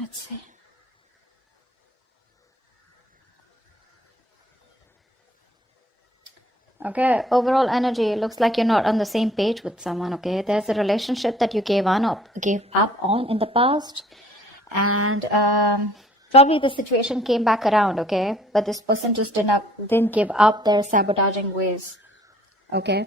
Let's see. Okay, overall energy looks like you're not on the same page with someone. Okay, there's a relationship that you gave up on in the past, and probably the situation came back around. Okay, but this person just didn't give up their sabotaging ways. Okay,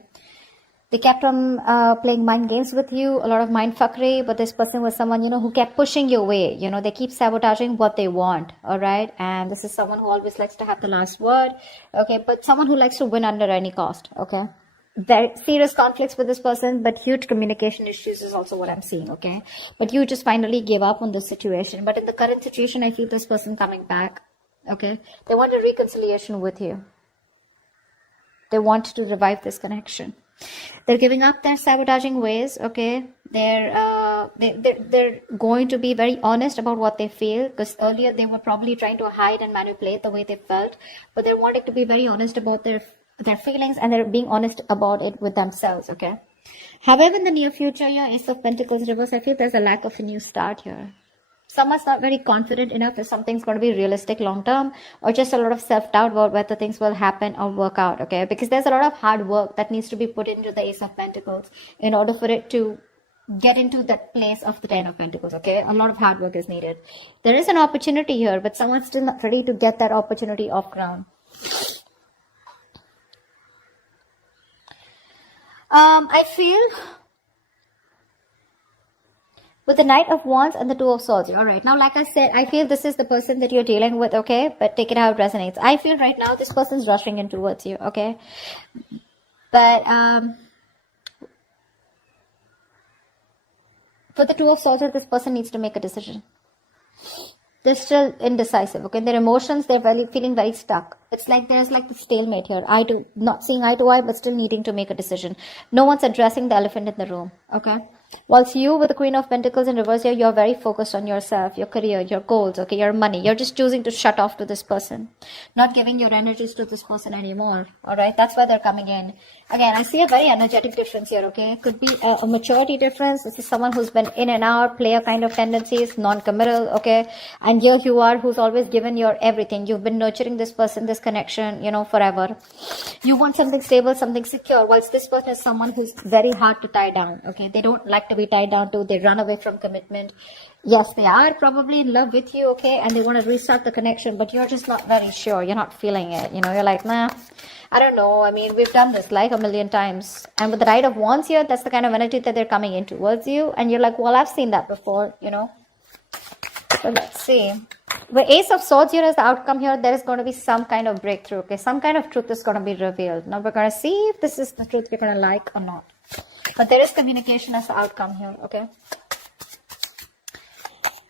they kept on playing mind games with you, a lot of mind fuckery, but this person was someone, who kept pushing you away. They keep sabotaging what they want, all right? And this is someone who always likes to have the last word, okay? But someone who likes to win under any cost, okay? Very serious conflicts with this person, but huge communication issues is also what I'm seeing, okay? But you just finally gave up on this situation. But in the current situation, I feel this person coming back, okay? They want a reconciliation with you. They want to revive this connection. They're giving up their sabotaging ways, okay? They're going to be very honest about what they feel, because earlier they were probably trying to hide and manipulate the way they felt, but they're wanting to be very honest about their feelings, and they're being honest about it with themselves, okay? However, in the near future, your Ace of Pentacles reverse, I feel there's a lack of a new start here. Someone's not very confident enough if something's going to be realistic long term, or just a lot of self-doubt about whether things will happen or work out, okay? Because there's a lot of hard work that needs to be put into the Ace of Pentacles in order for it to get into that place of the Ten of Pentacles, okay? A lot of hard work is needed. There is an opportunity here, but someone's still not ready to get that opportunity off ground. I feel with the Knight of Wands and the Two of Swords. All right. Now, like I said, I feel this is the person that you're dealing with, okay? But take it how it resonates. I feel right now this person's rushing in towards you, okay? But for the Two of Swords, this person needs to make a decision. They're still indecisive, okay? Their emotions, they're feeling very stuck. It's like there's like the stalemate here. Not seeing eye to eye, but still needing to make a decision. No one's addressing the elephant in the room, okay? Whilst you with the Queen of Pentacles in reverse here, you're very focused on yourself, your career, your goals, okay, your money. You're just choosing to shut off to this person, not giving your energies to this person anymore, all right? That's why they're coming in. Again, I see a very energetic difference here, okay? Could be a maturity difference. This is someone who's been in and out, player kind of tendencies, non-committal, okay? And here you are, who's always given your everything. You've been nurturing this person, this connection, forever. You want something stable, something secure, whilst this person is someone who's very hard to tie down, okay? They don't like to be tied down to. They run away from commitment. Yes, they are probably in love with you, okay? And they want to restart the connection, but you're just not very sure. You're not feeling it, You're like, nah, I don't know. I mean, we've done this like a million times. And with the Knight of Wands here, that's the kind of energy that they're coming in towards you. And you're like, well, I've seen that before, So let's see. The Ace of Swords here is the outcome here. There is going to be some kind of breakthrough, okay? Some kind of truth is going to be revealed. Now we're going to see if this is the truth you're going to like or not. But there is communication as the outcome here, okay?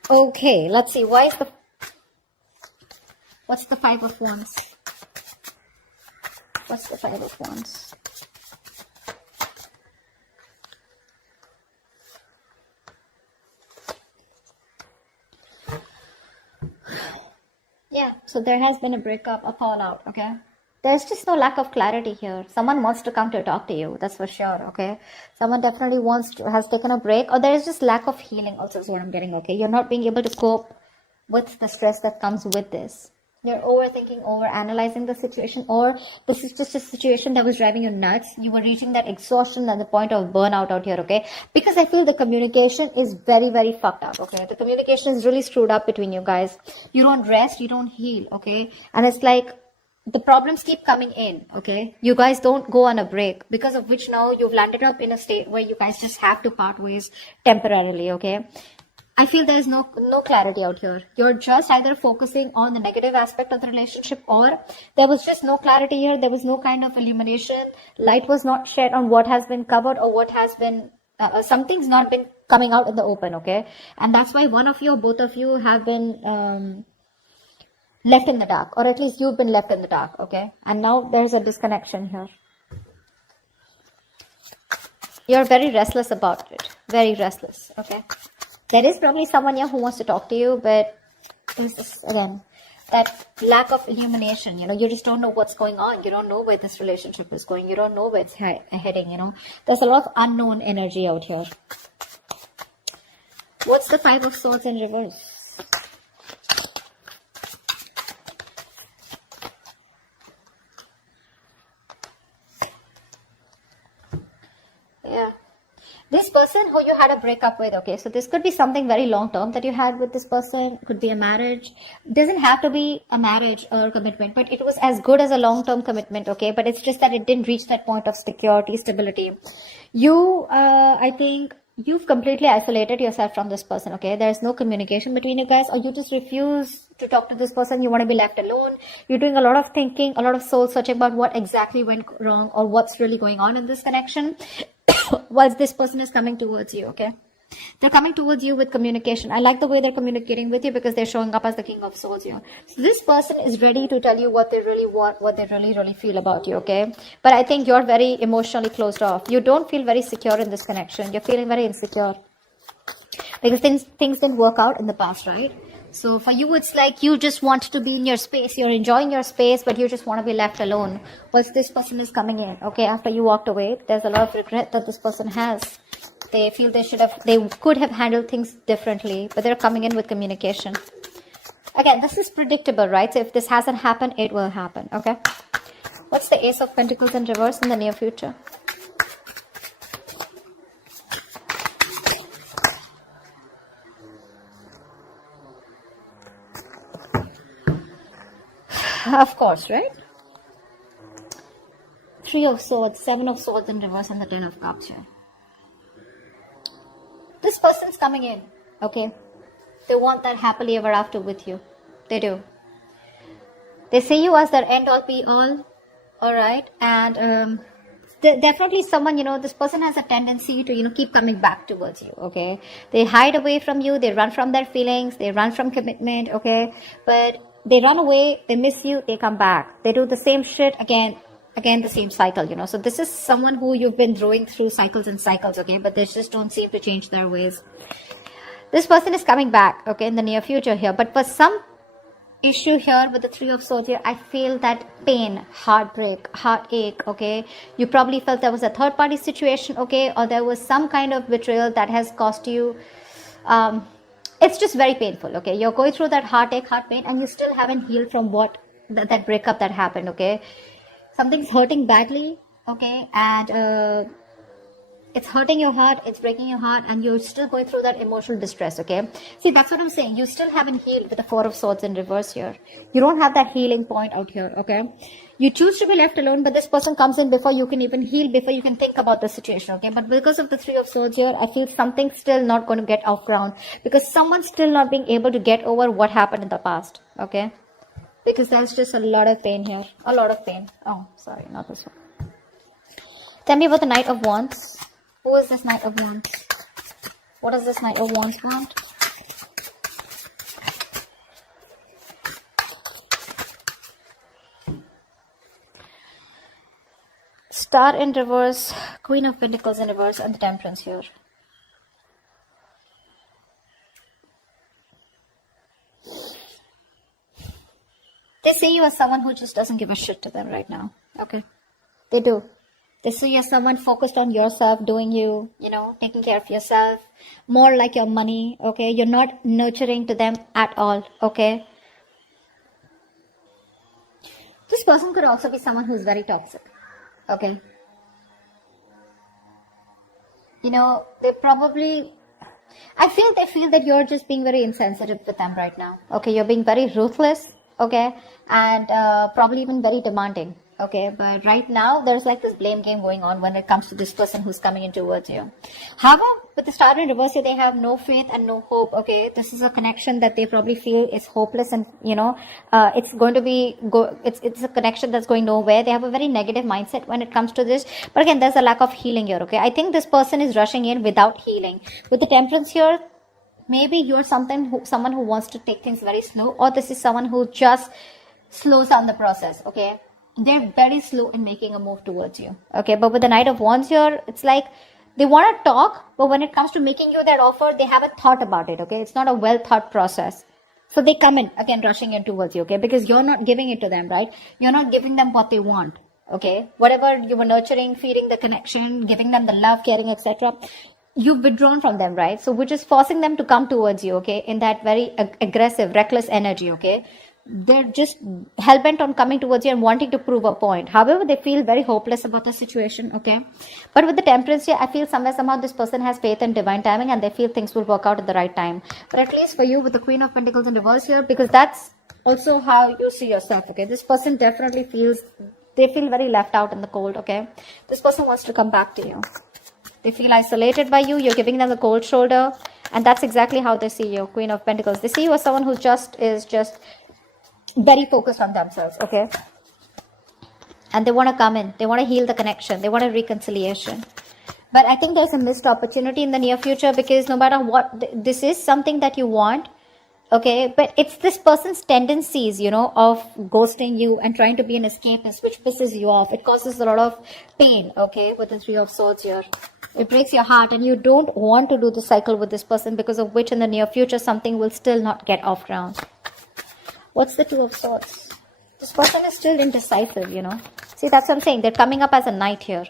Okay, let's see. What's the Five of Wands? What's the Five of Wands? Yeah, so there has been a breakup, a fallout, okay? There's just no lack of clarity here. Someone wants to come to talk to you, that's for sure, okay? Someone definitely has taken a break, or there is just lack of healing also is what I'm getting, okay? You're not being able to cope with the stress that comes with this. You're overthinking, overanalyzing the situation, or this is just a situation that was driving you nuts. You were reaching that exhaustion at the point of burnout out here, okay? Because I feel the communication is very, very fucked up, okay? The communication is really screwed up between you guys. You don't rest, you don't heal, okay? And it's like the problems keep coming in, okay? You guys don't go on a break, because of which now you've landed up in a state where you guys just have to part ways temporarily, okay? I feel there's no clarity out here. You're just either focusing on the negative aspect of the relationship, or there was just no clarity here. There was no kind of illumination. Light was not shed on what has been covered, or what has been, something's not been coming out in the open, okay? And that's why one of you or both of you have been left in the dark, or at least you've been left in the dark, okay? And now there's a disconnection here. You're very restless about it. Very restless, okay? There is probably someone here who wants to talk to you, but again, that lack of illumination, you just don't know what's going on. You don't know where this relationship is going. You don't know where it's heading, There's a lot of unknown energy out here. What's the Five of Swords in reverse? person who you had a breakup with, okay, so this could be something very long term that you had with this person, could be a marriage, doesn't have to be a marriage or commitment, but it was as good as a long term commitment, okay, but it's just that it didn't reach that point of security, stability. I think you've completely isolated yourself from this person, okay? There's no communication between you guys, or you just refuse to talk to this person. You want to be left alone. You're doing a lot of thinking, a lot of soul searching about what exactly went wrong or what's really going on in this connection whilst this person is coming towards you, okay? They're coming towards you with communication. I like the way they're communicating with you because they're showing up as the King of Swords here. So this person is ready to tell you what they really want, what they really feel about you, okay? But I think you're very emotionally closed off. You don't feel very secure in this connection. You're feeling very insecure because things didn't work out in the past, right? So for you, it's like you just want to be in your space. You're enjoying your space, but you just want to be left alone. Once this person is coming in, okay, after you walked away, there's a lot of regret that this person has. They feel they could have handled things differently, but they're coming in with communication. Again, this is predictable, right? So if this hasn't happened, it will happen, okay? What's the Ace of Pentacles in reverse in the near future? Of course, right? Three of Swords, Seven of Swords in reverse, and the Ten of Cups here. This person's coming in, okay? They want that happily ever after with you. They do. They see you as their end all be all, alright? And definitely someone, this person has a tendency to, keep coming back towards you, okay? They hide away from you, they run from their feelings, they run from commitment, okay? But they run away, they miss you, they come back. They do the same shit again, the same cycle, So this is someone who you've been throwing through cycles and cycles, okay? But they just don't seem to change their ways. This person is coming back, okay, in the near future here. But for some issue here with the Three of Swords here, I feel that pain, heartbreak, heartache, okay? You probably felt there was a third party situation, okay? Or there was some kind of betrayal that has cost you. It's just very painful, okay? You're going through that heartache, heart pain, and you still haven't healed from that breakup that happened, okay? Something's hurting badly, okay? And it's hurting your heart, it's breaking your heart, and you're still going through that emotional distress, okay? See, that's what I'm saying. You still haven't healed with the Four of Swords in reverse here. You don't have that healing point out here, okay? You choose to be left alone, but this person comes in before you can even heal, before you can think about the situation, okay? But because of the Three of Swords here, I feel something's still not going to get off ground because someone's still not being able to get over what happened in the past, okay? Because there's just a lot of pain here. A lot of pain. Oh, sorry, not this one. Tell me about the Knight of Wands. Who is this Knight of Wands? What does this Knight of Wands want? Star in reverse, Queen of Pentacles in reverse, and the Temperance here. They see you as someone who just doesn't give a shit to them right now. Okay. They do. They see you as someone focused on yourself, doing you, taking care of yourself. More like your money, okay? You're not nurturing to them at all, okay? This person could also be someone who's very toxic, okay? They probably... they feel that you're just being very insensitive with them right now. Okay, you're being very ruthless. Okay, and probably even very demanding. Okay, but right now there's like this blame game going on when it comes to this person who's coming in towards you. However, with the Star in reverse here, they have no faith and no hope. Okay, this is a connection that they probably feel is hopeless, and it's going to be it's a connection that's going nowhere. They have a very negative mindset when it comes to this. But again, there's a lack of healing here. Okay, I think this person is rushing in without healing. With the Temperance here, maybe you're someone who wants to take things very slow, or this is someone who just slows down the process, okay? They're very slow in making a move towards you, okay? But with the Knight of Wands here, it's like they want to talk, but when it comes to making you that offer, they haven't thought about it, okay? It's not a well thought process. So they come in, again, rushing in towards you, okay? Because you're not giving it to them, right? You're not giving them what they want, okay? Whatever you were nurturing, feeding the connection, giving them the love, caring, etc., you've withdrawn from them, right? So we're just forcing them to come towards you, okay? In that very aggressive, reckless energy, okay? they're just hell-bent on coming towards you and wanting to prove a point. However, they feel very hopeless about the situation, okay? But with the Temperance here, I feel somewhere, somehow this person has faith in divine timing and they feel things will work out at the right time. But at least for you with the Queen of Pentacles in reverse here, because that's also how you see yourself, okay? This person definitely feels, they feel very left out in the cold, okay? This person wants to come back to you. They feel isolated by you. You're giving them the cold shoulder. And that's exactly how they see you, Queen of Pentacles. They see you as someone who is just very focused on themselves, okay? And they want to come in. They want to heal the connection. They want a reconciliation. But I think there's a missed opportunity in the near future, because no matter what, this is something that you want, okay? But it's this person's tendencies, you know, of ghosting you and trying to be an escapist, which pisses you off. It causes a lot of pain, okay, with the Three of Swords here. It breaks your heart, and you don't want to do the cycle with this person, because of which in the near future something will still not get off ground. What's the Two of Swords? This person is still indecisive, you know. See, that's what I'm saying. They're coming up as a knight here.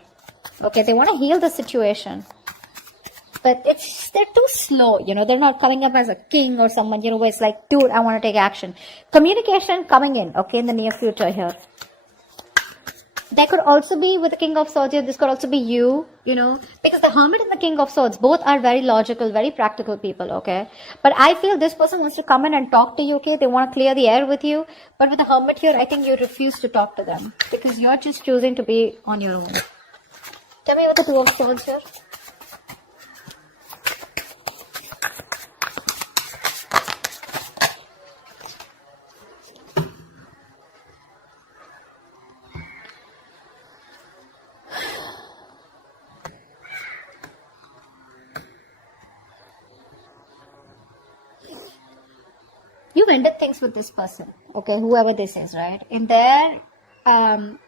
Okay, they want to heal the situation. But they're too slow, you know. They're not coming up as a king or someone, you know, where it's like, dude, I want to take action. Communication coming in, okay, in the near future here. There could also be with the King of Swords here, this could also be you, you know, because the Hermit and the King of Swords, both are very logical, very practical people, okay? But I feel this person wants to come in and talk to you, okay? They want to clear the air with you. But with the Hermit here, I think you refuse to talk to them, because you're just choosing to be on your own. Tell me what the Two of Swords here. You've ended things with this person, okay, whoever this is, right? In their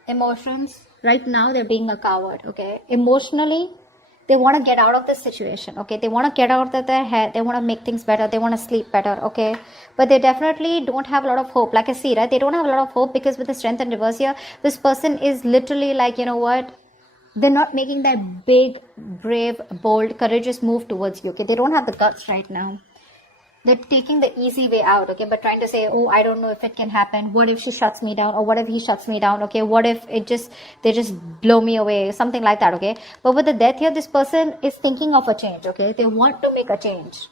emotions, right now they're being a coward, okay? Emotionally, they want to get out of this situation, okay? They want to get out of their head. They want to make things better. They want to sleep better, okay? But they definitely don't have a lot of hope. Like I see, right? They don't have a lot of hope, because with the Strength and reverse here, this person is literally like, you know what? They're not making that big, brave, bold, courageous move towards you, okay? They don't have the guts right now. They're taking the easy way out, okay? But trying to say, oh, I don't know if it can happen. What if she shuts me down? Or what if he shuts me down, okay? What if they just blow me away? Something like that, okay? But with the Death here, this person is thinking of a change, okay? They want to make a change.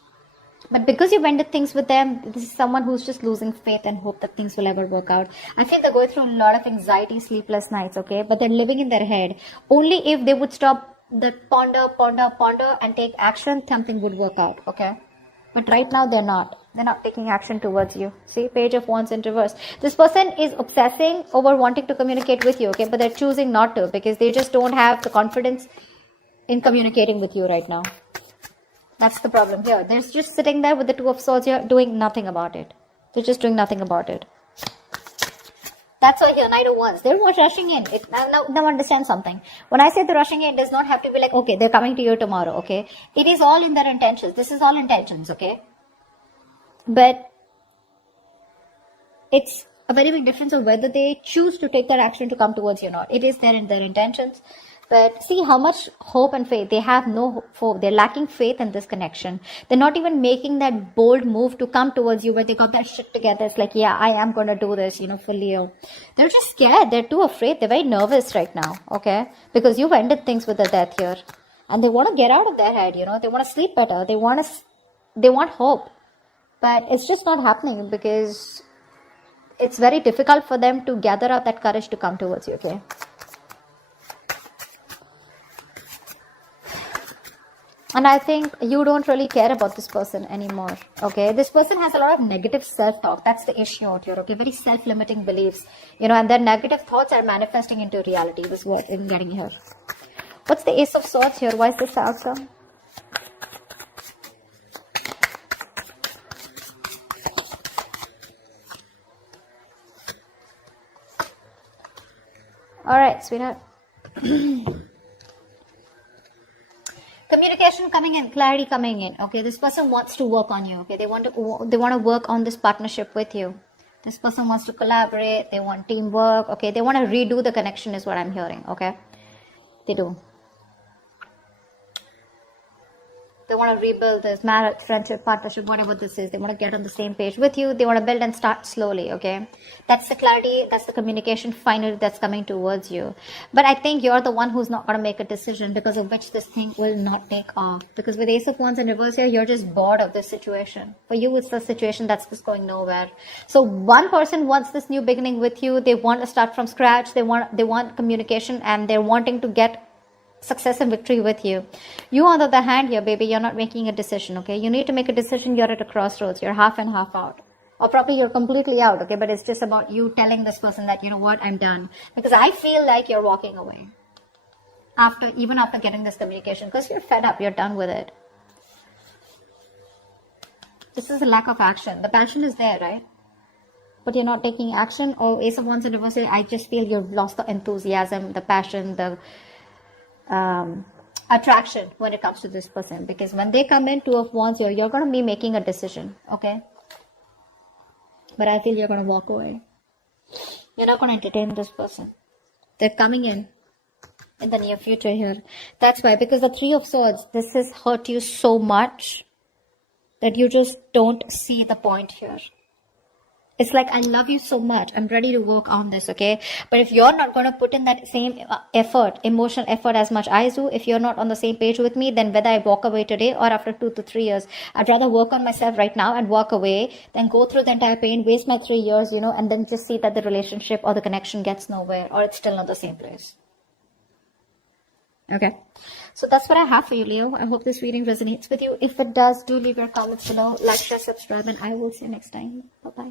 But because you've ended things with them, this is someone who's just losing faith and hope that things will ever work out. I feel they're going through a lot of anxiety, sleepless nights, okay? But they're living in their head. Only if they would stop the ponder, and take action, something would work out, okay? But right now they're not. They're not taking action towards you. See, Page of Wands in reverse. This person is obsessing over wanting to communicate with you, okay? But they're choosing not to, because they just don't have the confidence in communicating with you right now. That's the problem here. They're just sitting there with the Two of Swords here, doing nothing about it. They're just doing nothing about it. That's why here, Knight of Wands, they're not rushing in. Now understand something. When I say they're rushing in, it does not have to be like, okay, they're coming to you tomorrow, okay? It is all in their intentions. This is all intentions, okay? But it's a very big difference of whether they choose to take that action to come towards you or not. It is there in their intentions. But see how much hope and faith. They have no hope. They're lacking faith in this connection. They're not even making that bold move to come towards you where they got their shit together. It's like, yeah, I am going to do this, for Leo. They're just scared. They're too afraid. They're very nervous right now, okay? Because you've ended things with the Death here. And they want to get out of their head, They want to sleep better. They want hope. But it's just not happening because it's very difficult for them to gather up that courage to come towards you, okay? And I think you don't really care about this person anymore, okay? This person has a lot of negative self-talk. That's the issue out here, okay? Very self-limiting beliefs, and their negative thoughts are manifesting into reality. This is what I'm getting here. What's the Ace of Swords here? Why is this the outcome? All right, sweetheart. Communication coming in, clarity coming in, okay? This person wants to work on you, okay? They want to work on this partnership with you. This person wants to collaborate. They want teamwork, okay? They want to redo the connection is what I'm hearing, okay? They do. They want to rebuild this marriage, friendship, partnership, whatever this is. They want to get on the same page with you. They want to build and start slowly, okay? That's the clarity, that's the communication finally that's coming towards you. But I think you're the one who's not going to make a decision, because of which this thing will not take off. Because with Ace of Wands in reverse here, you're just bored of this situation. For you, it's the situation that's just going nowhere. So one person wants this new beginning with you. They want to start from scratch. They want communication, and they're wanting to get success and victory with you. You, on the other hand, here, baby, you're not making a decision, okay? You need to make a decision. You're at a crossroads. You're half and half out, or probably you're completely out, okay? But it's just about you telling this person that, you know what, I'm done. Because I feel like you're walking away even after getting this communication, because you're fed up. You're done with it. This is a lack of action. The passion is there, right? But you're not taking action. Or Ace of Wands in reverse, I just feel you've lost the enthusiasm, the passion, the attraction when it comes to this person. Because when they come in, Two of Wands, you're going to be making a decision, okay? But I feel you're going to walk away. You're not going to entertain this person. They're coming in the near future here. That's why, because the Three of Swords, this has hurt you so much that you just don't see the point here. It's like, I love you so much. I'm ready to work on this, okay? But if you're not going to put in that same effort, emotional effort as much as I do, if you're not on the same page with me, then whether I walk away today or after 2 to 3 years, I'd rather work on myself right now and walk away than go through the entire pain, waste my 3 years, you know, and then just see that the relationship or the connection gets nowhere, or it's still not the same place. Okay. So that's what I have for you, Leo. I hope this reading resonates with you. If it does, do leave your comments below. Like, share, subscribe, and I will see you next time. Bye-bye.